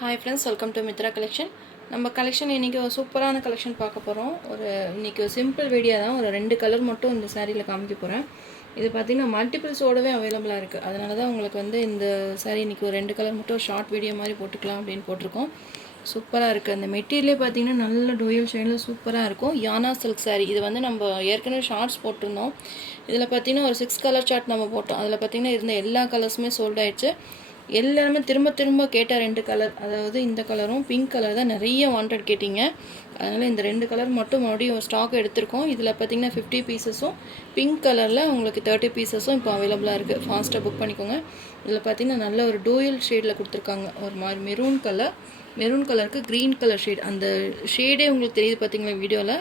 Hi friends, welcome to Mitra collection. நம்ம collection இன்றைக்கி ஒரு சூப்பரான கலெக்ஷன் பார்க்க போகிறோம். இன்றைக்கி ஒரு சிம்பிள் வீடியோ தான். ஒரு 2 கலர் மட்டும் இந்த சாரியில் காமிக்க போகிறேன். இது பார்த்திங்கன்னா மல்டிபிள்ஸோடவே அவைலபிளாக இருக்குது. அதனால தான் உங்களுக்கு இந்த சாரீ இன்றைக்கி ஒரு 2 கலர் மட்டும் ஷார்ட் வீடியோ மாதிரி போட்டுக்கலாம் அப்படின்னு போட்டிருக்கோம். சூப்பராக இருக்குது. அந்த மெட்டீரியலே பார்த்திங்கன்னா நல்ல டூயல் ஷேடில் சூப்பராக இருக்கும். யானா சில்க் சாரீ. இது நம்ம ஏற்கனவே ஷார்ட்ஸ் போட்டிருந்தோம். இதில் பார்த்திங்கன்னா ஒரு 6 கலர் சார்ட் நம்ம போட்டோம். அதில் பார்த்திங்கன்னா இருந்த எல்லா கலர்ஸுமே சோல்ட் ஆயிடுச்சு. எல்லாருமே திரும்ப கேட்ட 2 கலர், அதாவது இந்த கலரும் பிங்க் கலர் தான் நிறைய வாண்டட் கேட்டிங்க. அதனால் இந்த 2 கலர் மட்டும் மறுபடியும் ஸ்டாக் எடுத்திருக்கோம். இதில் பார்த்திங்கன்னா 50 பீசஸும் பிங்க் கலரில் உங்களுக்கு 30 பீசஸும் இப்போ அவைலபிளாக இருக்குது. ஃபாஸ்ட்டாக புக் பண்ணிக்கோங்க. இதில் பார்த்திங்கன்னா நல்ல ஒரு டூயல் ஷேடில் கொடுத்துருக்காங்க. ஒரு மாதிரி மெரூன் கலருக்கு க்ரீன் கலர் ஷேட். அந்த ஷேடே உங்களுக்கு தெரியுது பார்த்திங்களா வீடியோவில்.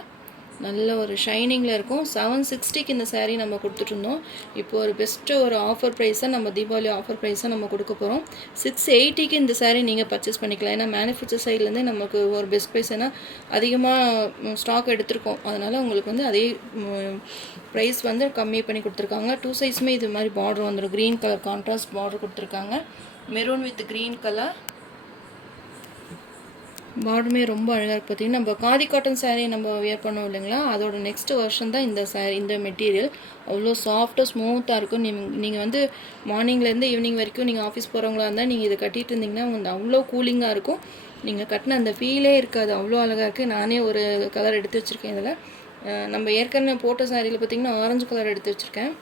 நல்ல ஒரு ஷைனிங்கில் இருக்கும். 760க்கு இந்த சாரீ நம்ம கொடுத்துட்ருந்தோம். இப்போ ஒரு பெஸ்ட்டு ஒரு ஆஃபர் ப்ரைஸாக நம்ம தீபாவளி ஆஃபர் ப்ரைஸாக நம்ம கொடுக்க போகிறோம். 680க்கு இந்த சாரீ நீங்கள் பர்ச்சேஸ் பண்ணிக்கலாம். ஏன்னா மேனுஃபேக்சர் சைட்லேருந்தே நமக்கு ஒரு பெஸ்ட் ப்ரைஸ், ஏன்னா அதிகமாக ஸ்டாக் எடுத்திருக்கோம். அதனால் உங்களுக்கு அதே ப்ரைஸ் கம்மி பண்ணி கொடுத்துருக்காங்க. 2 சைஸுமே இது மாதிரி பார்டர் வந்துடும். க்ரீன் கலர் கான்ட்ராஸ்ட் பார்டர் கொடுத்துருக்காங்க. மெரூன் வித் க்ரீன் கலர் பார்டருமே ரொம்ப அழகாக இருக்குது. பார்த்திங்கன்னா நம்ம காதி காட்டன் சாரீ நம்ம வியர் பண்ணோம் இல்லைங்களா, அதோட நெக்ஸ்ட் வெர்ஷன் தான் இந்த சாரீ. இந்த மெட்டீரியல் அவ்வளோ சாஃப்டாக ஸ்மூத்தாக இருக்கும். நீங்கள் மார்னிங்லேருந்து ஈவினிங் வரைக்கும் நீங்கள் ஆஃபீஸ் போகிறவங்களா இருந்தால் நீங்கள் இதை கட்டிகிட்டு இருந்தீங்கன்னா அவ்வளோ கூலிங்காக இருக்கும். நீங்கள் கட்டின அந்த ஃபீலே இருக்காது. அவ்வளோ அழகாக இருக்குது. நானே ஒரு கலர் எடுத்து வச்சுருக்கேன். இதில் நம்ம ஏற்கனவே போட்ட சாரியில் பார்த்திங்கன்னா ஆரஞ்சு கலர் எடுத்து வச்சுருக்கேன்.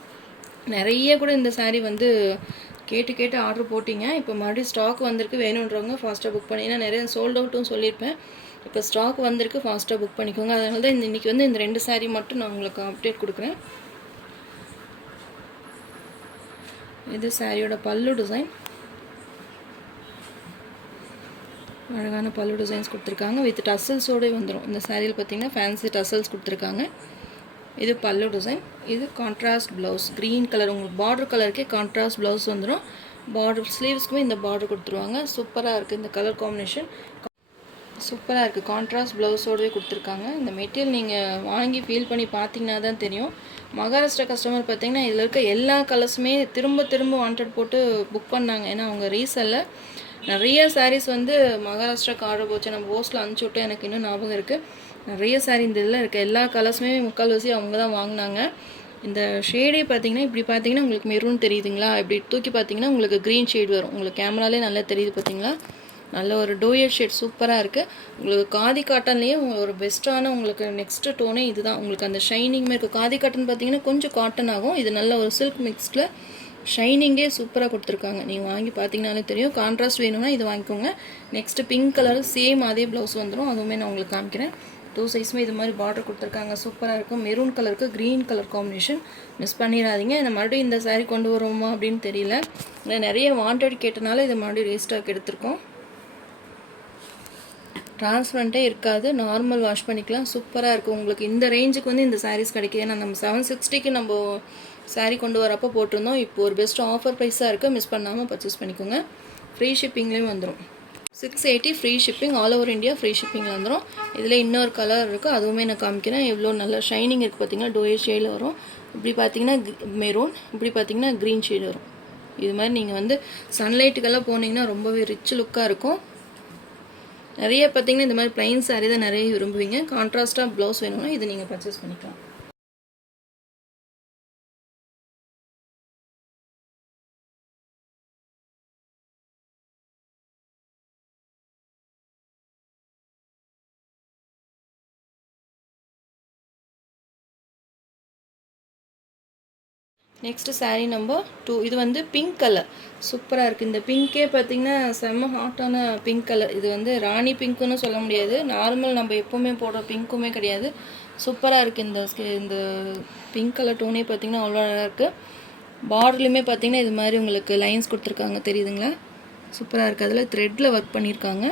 நிறைய கூட இந்த சாரீ கேட்டு ஆர்டர் போட்டிங்க. இப்போ மறுபடியும் ஸ்டாக் வந்திருக்கு. வேணுன்றவங்க ஃபாஸ்ட்டாக புக் பண்ணி, ஏன்னா நிறைய சோல்ட் அவுட்டும் சொல்லியிருப்பேன். இப்போ ஸ்டாக் வந்திருக்கு, ஃபாஸ்ட்டாக புக் பண்ணிக்கோங்க. அதனால தான் இன்றைக்கி இந்த 2 சாரீ மட்டும் நான் உங்களுக்கு அப்டேட் கொடுக்குறேன். இது சாரியோட பல்லு டிசைன். அழகான பல்லு டிசைன்ஸ் கொடுத்துருக்காங்க. வித் டசல்ஸோடு வந்துடும். இந்த சாரியில் பார்த்திங்கன்னா ஃபேன்சி டசல்ஸ் கொடுத்துருக்காங்க. இது பல்லு டிசைன். இது கான்ட்ராஸ்ட் ப்ளவுஸ். க்ரீன் கலர் உங்களுக்கு பார்டர் கலருக்கே கான்ட்ராஸ்ட் ப்ளவுஸ் வந்துடும். பார்டர் ஸ்லீவ்ஸ்க்குமே இந்த பார்டர் கொடுத்துருவாங்க. சூப்பராக இருக்குது. இந்த கலர் காம்பினேஷன் சூப்பராக இருக்குது. கான்ட்ராஸ்ட் ப்ளவுஸோடவே கொடுத்துருக்காங்க. இந்த மெட்டீரியல் நீங்கள் வாங்கி ஃபீல் பண்ணி பார்த்தீங்கன்னா தான் தெரியும். மகாராஷ்டிரா கஸ்டமர் பார்த்திங்கன்னா இதில் இருக்க எல்லா கலர்ஸுமே திரும்ப வாண்டட் போட்டு புக் பண்ணாங்க. ஏன்னா அவங்க ரீசெல்ல நிறைய சாரீஸ் மகாராஷ்டிராக்கு ஆர்டர் போச்சு. நம்ம போஸ்ட்டில் அனுப்பிச்சி விட்டு எனக்கு இன்னும் ஞாபகம் இருக்குது. நிறைய சாரீ இந்த இதில் இருக்க எல்லா கலர்ஸுமே முக்கால்வாசி அவங்க தான் வாங்கினாங்க. இந்த ஷேடே பார்த்திங்கன்னா இப்படி பார்த்திங்கன்னா உங்களுக்கு மெரூன் தெரியுதுங்களா, இப்படி தூக்கி பார்த்திங்கன்னா உங்களுக்கு க்ரீன் ஷேட் வரும். உங்களுக்கு கேமராலே நல்லா தெரியுது பார்த்திங்களா. நல்ல ஒரு டூயல் ஷேட் சூப்பராக இருக்குது. உங்களுக்கு காதி காட்டன்லேயே ஒரு பெஸ்ட்டான உங்களுக்கு நெக்ஸ்ட்டு டோனே இது தான். உங்களுக்கு அந்த ஷைனிங்குமே இருக்குது. காதி காட்டன் பார்த்திங்கன்னா கொஞ்சம் காட்டன் ஆகும். இது நல்ல ஒரு சில்க் மிக்ஸ்டில் ஷைனிங்கே சூப்பராக கொடுத்துருக்காங்க. நீங்கள் வாங்கி பார்த்தீங்கனாலே தெரியும். கான்ட்ராஸ்ட் வேணும்னா இது வாங்கிக்கோங்க. நெக்ஸ்ட்டு பிங்க் கலர் சேம் அதே ப்ளவுஸ் வந்துடும். அதுவுமே நான் உங்களுக்கு காமிக்கிறேன். 2 சைஸுமே இது மாதிரி பார்டர் கொடுத்துருக்காங்க. சூப்பராக இருக்கும். மெரூன் கலருக்கு க்ரீன் கலர் காம்பினேஷன். மிஸ் பண்ணிடாதீங்க. இந்த மறுபடியும் இந்த சாரீ கொண்டு வருவோமா அப்படின்னு தெரியல. நிறைய வாண்டட் கேட்டனால இதை மறுபடியும் ரீஸ்டாக் எடுத்திருக்கோம். டிரான்ஸ்பரண்ட்டே இருக்காது. நார்மல் வாஷ் பண்ணிக்கலாம். சூப்பராக இருக்கும். உங்களுக்கு இந்த ரேஞ்சுக்கு இந்த சாரீஸ் கிடைக்கிது. ஏன்னா நம்ம 760க்கு நம்ம சாரீ கொண்டு வரப்போ போட்டிருந்தோம். இப்போ ஒரு பெஸ்ட் ஆஃபர் ப்ரைஸாக இருக்குது. மிஸ் பண்ணாமல் பர்ச்சேஸ் பண்ணிக்கோங்க. ஃப்ரீ ஷிப்பிங்லேயும் வந்துடும். 680 free shipping. All over India free ஷிப்பிங்கில் வந்துடும். இதில் இன்னொரு கலர் இருக்குது. அதுவுமே நான் காமிக்கிறேன். எவ்வளோ நல்ல ஷைனிங் இருக்குது பார்த்திங்கன்னா. டோயல் ஷேடில் வரும். இப்படி பார்த்திங்கன்னா மெரூன், இப்படி பார்த்திங்கன்னா க்ரீன் ஷேடு வரும். இது மாதிரி நீங்கள் சன்லைட்டுக்கெல்லாம் போனீங்கன்னா ரொம்பவே ரிச் லுக்காக இருக்கும். நிறைய பார்த்திங்கன்னா இந்த மாதிரி ப்ளைன் சாரீ தான் நிறைய விரும்புவீங்க. கான்ட்ராஸ்ட்டாக ப்ளவுஸ் வேணும்னா இது நீங்கள் பர்ச்சேஸ் பண்ணிக்கலாம். Next sari number 2. இது பிங்க் கலர் சூப்பராக இருக்குது. இந்த பிங்க்கே பார்த்திங்கன்னா செம்ம ஹாட்டான பிங்க் கலர். இது ராணி பிங்க்குன்னு சொல்ல முடியாது. நார்மல் நம்ம எப்போவுமே போடுற பிங்க்குமே கிடையாது. சூப்பராக இருக்குது. இந்த பிங்க் கலர் டோனே பார்த்திங்கன்னா அவ்வளோ அழகாக இருக்குது. பார்டர்லையுமே பார்த்திங்கன்னா இது மாதிரி உங்களுக்கு லைன்ஸ் கொடுத்துருக்காங்க. தெரியுதுங்களா? சூப்பராக இருக்குது. அதில் த்ரெட்டில் ஒர்க் பண்ணியிருக்காங்க.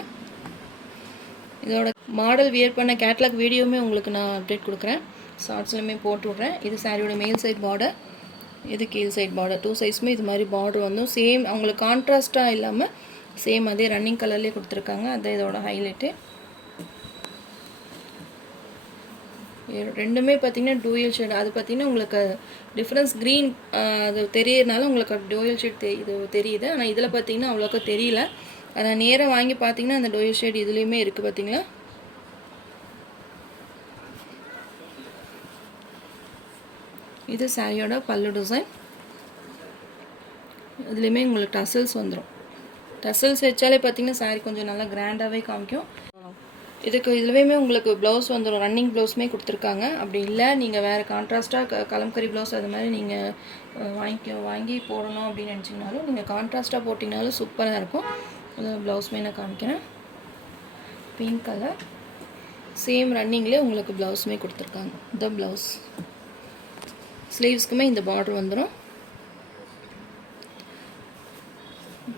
இதோட மாடல் வியர் பண்ண கேட்லாக் வீடியோவுமே உங்களுக்கு நான் அப்டேட் கொடுக்குறேன். ஷார்ட்ஸ்லையுமே போட்டு விட்றேன். இது சாரியோட மேல் சைட் பார்டர், இது கீழ் சைட் பார்டர். 2 சைஸுமே இது மாதிரி பார்டர் சேம். அவங்களுக்கு கான்ட்ராஸ்ட்டாக இல்லாமல் சேம் அதே ரன்னிங் கலர்லேயே கொடுத்துருக்காங்க. அதுதான் இதோட ஹைலைட்டு. ரெண்டுமே பார்த்திங்கன்னா டூயல் ஷேட். அது பார்த்திங்கன்னா உங்களுக்கு டிஃப்ரென்ஸ் க்ரீன் அது தெரியறதுனால உங்களுக்கு டூயல் ஷேட் இது தெரியுது. ஆனால் இதில் பார்த்திங்கன்னா அவ்வளோக்கா தெரியல. அதை நேராக வாங்கி பார்த்தீங்கன்னா அந்த டோயோ ஷேட் இதுலேயுமே இருக்குது பார்த்தீங்களா. இது சாரியோட பல்லு டிசைன். இதுலேயுமே உங்களுக்கு டசல்ஸ் வந்துடும். டசல்ஸ் வச்சாலே பார்த்தீங்கன்னா சாரி கொஞ்சம் நல்லா கிராண்டாகவே காமிக்கும். இதுலேயுமே உங்களுக்கு ப்ளவுஸ் வந்துடும். ரன்னிங் ப்ளவுஸுமே கொடுத்துருக்காங்க. அப்படி இல்லை நீங்கள் வேறு கான்ட்ராஸ்ட்டாக கலம்கரி ப்ளவுஸ் அது மாதிரி நீங்கள் வாங்கி போடணும் அப்படின்னு நினச்சிங்கனாலும் நீங்கள் கான்ட்ராஸ்ட்டாக போட்டிங்கனாலும் சூப்பராக இருக்கும். அது ப்ளவுஸுமே நான் காமிக்கிறேன். பிங்க் கலர் சேம் ரன்னிங்லேயே உங்களுக்கு ப்ளவுஸுமே கொடுத்துருக்காங்க. இந்த ப்ளவுஸ் ஸ்லீவ்ஸ்க்குமே இந்த பார்டர் வந்துடும்.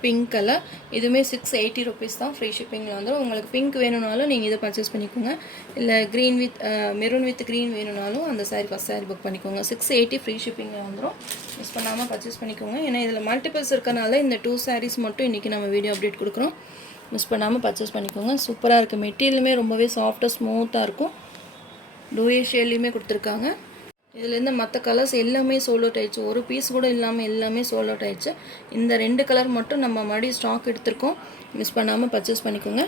பிங்க் கலர் இதுவுமே 680 ருபீஸ் தான். ஃப்ரீ ஷிப்பிங்கில் வந்துடும். உங்களுக்கு பிங்க் வேணும்னாலும் நீங்கள் இதை பர்ச்சேஸ் பண்ணிக்கோங்க. இல்லை green with maroon with green வேணும்னாலும் அந்த சாரீ ஃபஸ்ட் சாரீ புக் பண்ணிக்கோங்க. 680 ஃப்ரீ ஷிப்பிங்கில் வந்துடும். மிஸ் பண்ணாமல் பர்ச்சேஸ் பண்ணிக்கோங்க. ஏன்னா இதில் மல்டிபிள்ஸ் இருக்கனால இந்த 2 சாரீஸ் மட்டும் இன்றைக்கி நம்ம வீடியோ அப்டேட் கொடுக்குறோம். மிஸ் பண்ணாமல் பர்ச்சேஸ் பண்ணிக்கோங்க. சூப்பராக இருக்குது. மெட்டீரியலுமே ரொம்பவே சாஃப்டாக ஸ்மூத்தாக இருக்கும். டோயே ஷேட்லேயுமே கொடுத்துருக்காங்க. இதுலேருந்து மற்ற கலர்ஸ் எல்லாமே சோல்ட் அவுட் ஆயிடுச்சு. ஒரு பீஸ் கூட இல்லாமல் எல்லாமே சோல்ட் அவுட் ஆயிடுச்சு. இந்த 2 கலர் மட்டும் நம்ம மறுபடியும் ஸ்டாக் எடுத்திருக்கோம். மிஸ் பண்ணாமல் பர்ச்சேஸ் பண்ணிக்கோங்க.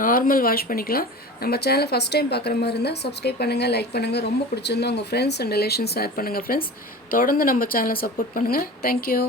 நார்மல் வாஷ் பண்ணிக்கலாம். நம்ம சேனலை ஃபஸ்ட் டைம் பார்க்குற மாதிரி இருந்தால் சப்ஸ்கிரைப் பண்ணுங்கள், லைக் பண்ணுங்கள். ரொம்ப பிடிச்சிருந்தா உங்கள் ஃப்ரெண்ட்ஸ் அண்ட் ரிலேஷன்ஸ் ஷேர் பண்ணுங்கள். ஃப்ரெண்ட்ஸ் தொடர்ந்து நம்ம சேனலை சப்போர்ட் பண்ணுங்கள். தேங்க்யூ.